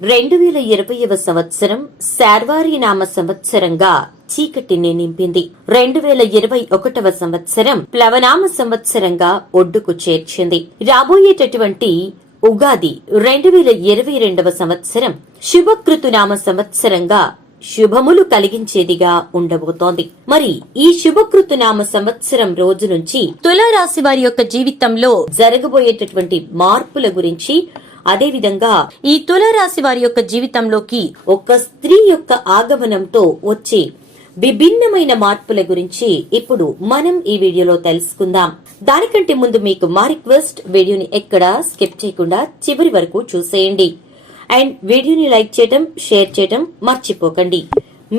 2020వ సంవత్సరం శార్వారి నామ సంవత్సరంగా చీకటిని నింపింది. 2021వ సంవత్సరం ప్లవనామ సంవత్సరంగా ఒడ్డుకు చేర్చింది. రాబోయేటటువంటి ఉగాది 2022వ సంవత్సరం శుభకృతునామ సంవత్సరంగా శుభములు కలిగించేదిగా ఉండబోతోంది. మరి ఈ శుభకృతునామ సంవత్సరం రోజు నుంచి తులారాశి వారి యొక్క జీవితంలో జరగబోయేటటువంటి మార్పుల గురించి, అదేవిధంగా ఈ తులారాశి వారి యొక్క జీవితంలోకి ఒక స్త్రీ యొక్క ఆగమనంతో వచ్చే విభిన్నమైన మార్పుల గురించి ఇప్పుడు మనం ఈ వీడియోలో తెలుసుకుందాం. దానికంటే ముందు మీకు మా రిక్వెస్ట్, వీడియోని ఎక్కడా స్కిప్ చేయకుండా చివరి వరకు చూసేయండి. అండ్ వీడియోని లైక్ చేయటం, షేర్ చేయటం మర్చిపోకండి.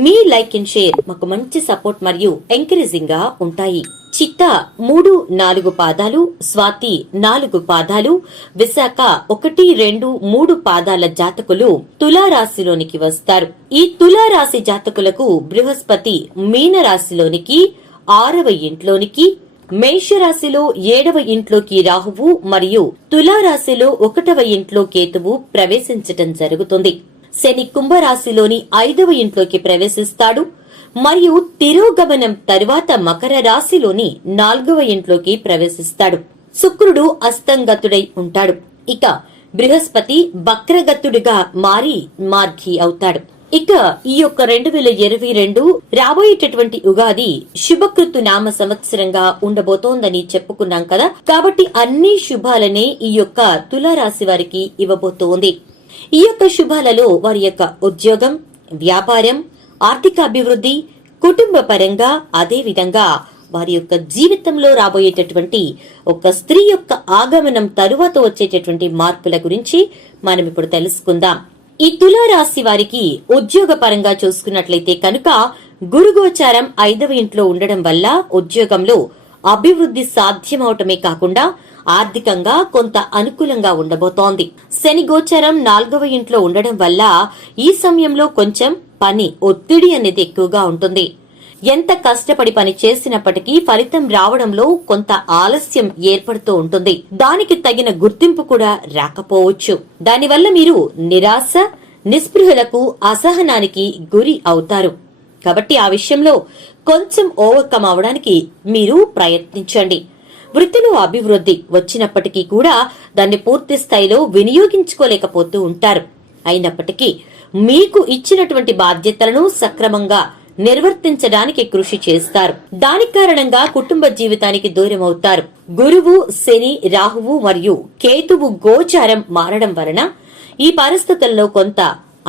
మీ లైక్ అండ్ షేర్ మాకు మంచి సపోర్ట్ మరియు ఎంకరేజింగ్ గా ఉంటాయి. చిత్త 3, 4 పాదాలు, స్వాతి 4 పాదాలు, విశాఖ 1, 2, 3 పాదాల జాతకులు తులారాశిలోనికి వస్తారు. ఈ తులారాశి జాతకులకు బృహస్పతి మీనరాశిలోనికి 6వ ఇంట్లోనికి, మేషరాశిలో 7వ ఇంట్లోకి రాహువు మరియు తులారాశిలో 1వ ఇంట్లో కేతువు ప్రవేశించటం జరుగుతుంది. శని కుంభరాశిలోని 5వ ఇంట్లోకి ప్రవేశిస్తాడు మరియు తిరోగమనం తరువాత మకర రాశిలోని 4వ ఇంట్లోకి ప్రవేశిస్తాడు. శుక్రుడు అస్తంగతుడై ఉంటాడు. ఇక బృహస్పతి వక్రగతుడిగా మారి మార్గి అవుతాడు. ఇక ఈ యొక్క 2022 రాబోయేటటువంటి ఉగాది శుభకృతు నామ సంవత్సరంగా ఉండబోతోందని చెప్పుకున్నాం కదా. కాబట్టి అన్ని శుభాలనే ఈ యొక్క తులారాశి వారికి ఇవ్వబోతోంది. ఈ యొక్క శుభాలలో వారి యొక్క ఉద్యోగం, వ్యాపారం, ఆర్థిక అభివృద్ధి, కుటుంబ పరంగా, అదే విధంగా వారి యొక్క జీవితంలో రాబోయేటటువంటి ఒక స్త్రీ యొక్క ఆగమనం తరువాత వచ్చేటటువంటి మార్పుల గురించి మనం ఇప్పుడు తెలుసుకుందాం. ఈ తులారాశి వారికి ఉద్యోగ పరంగా చూసుకున్నట్లయితే కనుక గురుగోచారం 5వ ఇంట్లో ఉండడం వల్ల ఉద్యోగంలో అభివృద్ధి సాధ్యమవటమే కాకుండా ఆర్థికంగా కొంత అనుకూలంగా ఉండబోతోంది. శని గోచారం 4వ ఇంట్లో ఉండడం వల్ల ఈ సమయంలో కొంచెం పని ఒత్తిడి అనేది ఎక్కువగా ఉంటుంది. ఎంత కష్టపడి పని చేసినప్పటికీ ఫలితం రావడంలో కొంత ఆలస్యం ఏర్పడుతూ ఉంటుంది. దానికి తగిన గుర్తింపు కూడా రాకపోవచ్చు. దానివల్ల మీరు నిరాశ, నిస్పృహలకు, అసహనానికి గురి అవుతారు. కాబట్టి ఆ విషయంలో కొంచెం ఓవర్కమ్ అవడానికి మీరు ప్రయత్నించండి. వృత్తిలో అభివృద్ధి వచ్చినప్పటికీ కూడా దాన్ని పూర్తి స్థాయిలో వినియోగించుకోలేకపోతూ ఉంటారు. అయినప్పటికీ మీకు ఇచ్చినటువంటి బాధ్యతలను సక్రమంగా నిర్వర్తించడానికి కృషి చేస్తారు. దాని కారణంగా కుటుంబ జీవితానికి దూరం అవుతారు. గురువు, శని, రాహువు మరియు కేతువు గోచారం మారడం వలన ఈ పరిస్థితుల్లో కొంత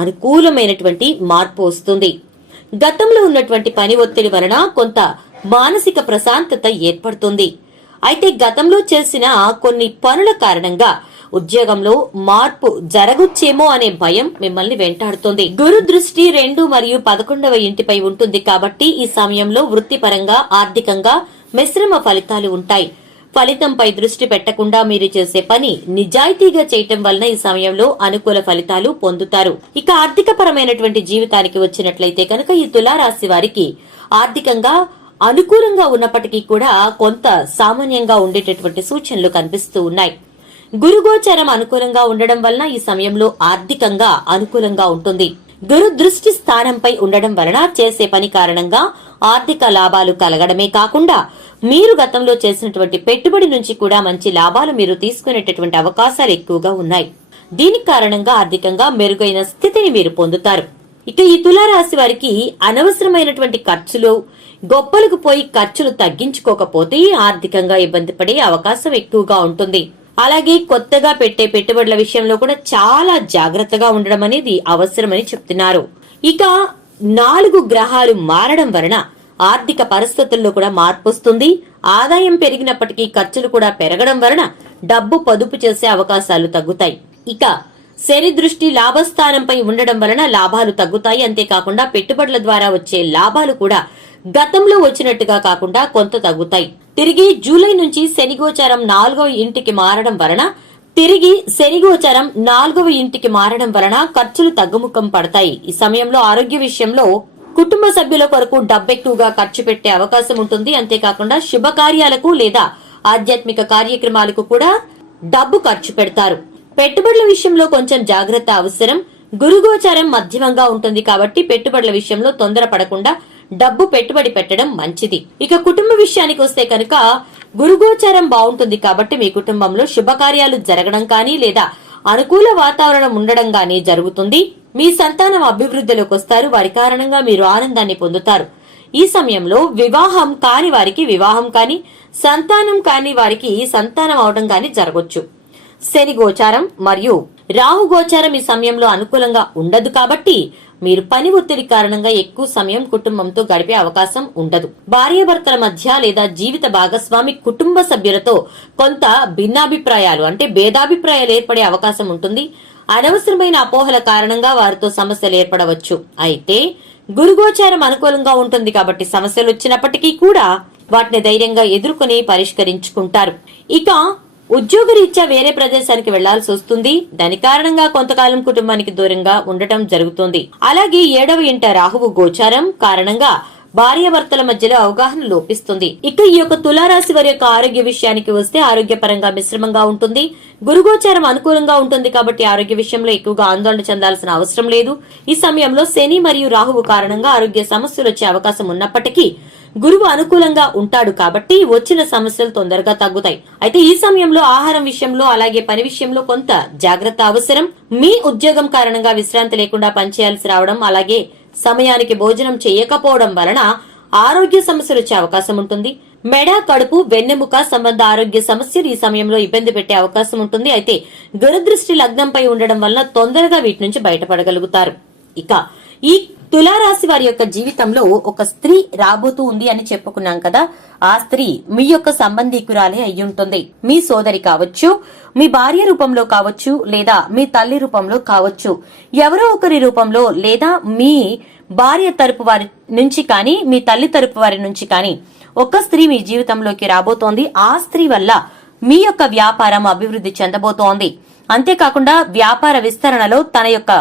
అనుకూలమైనటువంటి మార్పు వస్తుంది. గతంలో ఉన్నటువంటి పని ఒత్తిడి వలన కొంత మానసిక ప్రశాంతత ఏర్పడుతుంది. అయితే గతంలో చేసిన కొన్ని పనుల కారణంగా ఉద్యోగంలో మార్పు జరగొచ్చేమో అనే భయం మిమ్మల్ని వెంటాడుతోంది. గురు దృష్టి 2 మరియు 11వ ఇంటిపై ఉంటుంది కాబట్టి ఈ సమయంలో వృత్తిపరంగా, ఆర్థికంగా మిశ్రమ ఫలితాలు ఉంటాయి. ఫలితంపై దృష్టి పెట్టకుండా మీరు చేసే పని నిజాయితీగా చేయటం వలన ఈ సమయంలో అనుకూల ఫలితాలు పొందుతారు. ఇక ఆర్థిక పరమైనటువంటి జీవితానికి వచ్చినట్లయితే కనుక ఈ తులారాశి వారికి ఆర్థికంగా అనుకూలంగా ఉన్నప్పటికీ కూడా కొంత సామాన్యంగా ఉండేటటువంటి సూచనలు కనిపిస్తూ ఉన్నాయి. గురుగోచారం అనుకూలంగా ఉండడం వలన ఈ సమయంలో ఆర్థికంగా అనుకూలంగా ఉంటుంది. గురు దృష్టి స్థానంపై ఉండడం వలన చేసే పని కారణంగా ఆర్థిక లాభాలు కలగడమే కాకుండా మీరు గతంలో చేసినటువంటి పెట్టుబడి నుంచి కూడా మంచి లాభాలు మీరు తీసుకునేటటువంటి అవకాశాలు ఎక్కువగా ఉన్నాయి. దీని కారణంగా ఆర్థికంగా మెరుగైన స్థితిని మీరు పొందుతారు. ఇక ఈ తులారాశి వారికి అనవసరమైనటువంటి ఖర్చులు, గొప్పలకు పోయి ఖర్చులు తగ్గించుకోకపోతే ఆర్థికంగా ఇబ్బంది పడే అవకాశం ఎక్కువగా ఉంటుంది. అలాగే కొత్తగా పెట్టే పెట్టుబడుల విషయంలో కూడా చాలా జాగ్రత్తగా ఉండడం అనేది అవసరమని చెప్తున్నారు. ఇక 4 గ్రహాలు మారడం వలన ఆర్థిక పరిస్థితుల్లో కూడా మార్పు వస్తుంది. ఆదాయం పెరిగినప్పటికీ ఖర్చులు కూడా పెరగడం వలన డబ్బు పొదుపు చేసే అవకాశాలు తగ్గుతాయి. ఇక శని దృష్టి లాభస్థానంపై ఉండడం వలన లాభాలు తగ్గుతాయి. అంతేకాకుండా పెట్టుబడుల ద్వారా వచ్చే లాభాలు కూడా గతంలో వచ్చినట్టుగా కాకుండా కొంత తగ్గుతాయి. తిరిగి జూలై నుంచి శని గోచారం 4వ ఇంటికి మారడం వలన ఖర్చులు తగ్గుముఖం పడతాయి. ఈ సమయంలో ఆరోగ్య విషయంలో కుటుంబ సభ్యుల కొరకు డబ్బెక్కువగా ఖర్చు పెట్టే అవకాశం ఉంటుంది. అంతేకాకుండా శుభకార్యాలకు లేదా ఆధ్యాత్మిక కార్యక్రమాలకు కూడా డబ్బు ఖర్చు పెడతారు. పెట్టుబడుల విషయంలో కొంచెం జాగ్రత్త అవసరం. గురుగోచారం మధ్యమంగా ఉంటుంది కాబట్టి పెట్టుబడుల విషయంలో తొందరపడకుండా డబ్బు పెట్టుబడి పెట్టడం మంచిది. ఇక కుటుంబ విషయానికి వస్తే కనుక గురుగోచారం బాగుంటుంది కాబట్టి మీ కుటుంబంలో శుభకార్యాలు జరగడం కానీ లేదా అనుకూల వాతావరణం ఉండడం గానీ జరుగుతుంది. మీ సంతానం అభివృద్ధిలోకి వస్తారు. వారి కారణంగా మీరు ఆనందాన్ని పొందుతారు. ఈ సమయంలో వివాహం కాని వారికి వివాహం కాని, సంతానం కాని వారికి సంతానం అవడం గాని జరగొచ్చు. శని గోచారం మరియు రాహు గోచారం ఈ సమయంలో అనుకూలంగా ఉండదు కాబట్టి మీరు పని ఒత్తిడి కారణంగా ఎక్కువ సమయం కుటుంబంతో గడిపే అవకాశం ఉండదు. భార్యాభర్తల మధ్య లేదా జీవిత భాగస్వామి కుటుంబ సభ్యులతో కొంత భిన్నాభిప్రాయాలు అంటే భేదాభిప్రాయాలు ఏర్పడే అవకాశం ఉంటుంది. అనవసరమైన అపోహల కారణంగా వారితో సమస్యలు ఏర్పడవచ్చు. అయితే గురుగోచారం అనుకూలంగా ఉంటుంది కాబట్టి సమస్యలు వచ్చినప్పటికీ కూడా వాటిని ధైర్యంగా ఎదుర్కొని పరిష్కరించుకుంటారు. ఇక ఉద్యోగరీత్యా వేరే ప్రదేశానికి వెళ్లాల్సి వస్తుంది. దాని కారణంగా కొంతకాలం కుటుంబానికి దూరంగా ఉండటం జరుగుతుంది. అలాగే 7వ ఇంట రాహువు గోచారం కారణంగా భార్యాభర్తల మధ్యలో అవగాహన లోపిస్తుంది. ఇక ఈ యొక్క తులారాశి వారి యొక్క ఆరోగ్య విషయానికి వస్తే ఆరోగ్యపరంగా మిశ్రమంగా ఉంటుంది. గురుగోచారం అనుకూలంగా ఉంటుంది కాబట్టి ఆరోగ్య విషయంలో ఎక్కువగా ఆందోళన చెందాల్సిన అవసరం లేదు. ఈ సమయంలో శని మరియు రాహువు కారణంగా ఆరోగ్య సమస్యలు వచ్చే అవకాశం ఉన్నప్పటికీ గురువు అనుకూలంగా ఉంటాడు కాబట్టి వచ్చిన సమస్యలు తొందరగా తగ్గుతాయి. అయితే ఈ సమయంలో ఆహారం విషయంలో అలాగే పని విషయంలో కొంత జాగ్రత్త అవసరం. మీ ఉద్యోగం కారణంగా విశ్రాంతి లేకుండా పనిచేయాల్సి రావడం అలాగే సమయానికి భోజనం చేయకపోవడం వలన ఆరోగ్య సమస్యలు వచ్చే అవకాశం ఉంటుంది. మెడ, కడుపు, వెన్నెముక సంబంధ ఆరోగ్య సమస్యలు ఈ సమయంలో ఇబ్బంది పెట్టే అవకాశం ఉంటుంది. అయితే దురదృష్టి లగ్నంపై ఉండడం వలన తొందరగా వీటి నుంచి బయటపడగలుగుతారు. ఇక ఈ తులారాశి వారి యొక్క జీవితంలో ఒక స్త్రీ రాబోతూ ఉంది అని చెప్పుకున్నాం కదా. ఆ స్త్రీ మీ యొక్క సంబంధీకురాలే అయ్యుంటుంది. మీ సోదరి కావచ్చు, మీ భార్య రూపంలో కావచ్చు, లేదా మీ తల్లి రూపంలో కావచ్చు. ఎవరో ఒకరి రూపంలో లేదా మీ భార్య తరపు వారి నుంచి కానీ మీ తల్లి తరపు వారి నుంచి కానీ ఒక స్త్రీ మీ జీవితంలోకి రాబోతోంది. ఆ స్త్రీ వల్ల మీ యొక్క వ్యాపారం అభివృద్ధి చెందబోతోంది. అంతేకాకుండా వ్యాపార విస్తరణలో తన యొక్క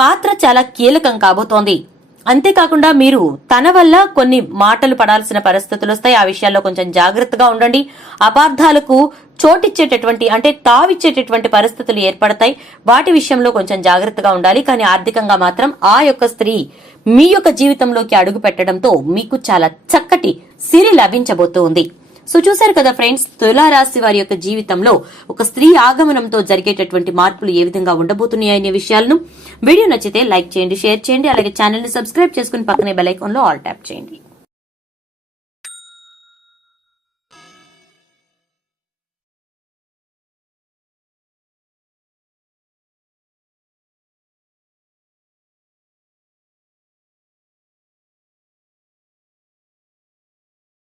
పాత్ర చాలా కీలకం కాబోతోంది. అంతేకాకుండా మీరు తన వల్ల కొన్ని మాటలు పడాల్సిన పరిస్థితులు వస్తాయి. ఆ విషయాల్లో కొంచెం జాగ్రత్తగా ఉండండి. అపార్థాలకు చోటిచ్చేటటువంటి అంటే తావిచ్చేటటువంటి పరిస్థితులు ఏర్పడతాయి. వాటి విషయంలో కొంచెం జాగ్రత్తగా ఉండాలి. కానీ ఆర్థికంగా మాత్రం ఆ యొక్క స్త్రీ మీ యొక్క జీవితంలోకి అడుగు పెట్టడంతో మీకు చాలా చక్కటి సిరి లభించబోతోంది. సో చూశారు కదా ఫ్రెండ్స్, తులారాశి వారి యొక్క జీవితంలో ఒక స్త్రీ ఆగమనంతో జరిగేటటువంటి మార్పులు ఏ విధంగా ఉండబోతున్నాయి అనే విషయాలను. వీడియో నచ్చితే లైక్ చేయండి, షేర్ చేయండి, అలాగే ఛానల్ ని సబ్స్క్రైబ్ చేసుకుని పక్కనే బెల్ ఐకాన్ లో ఆల్ ట్యాప్ చేయండి.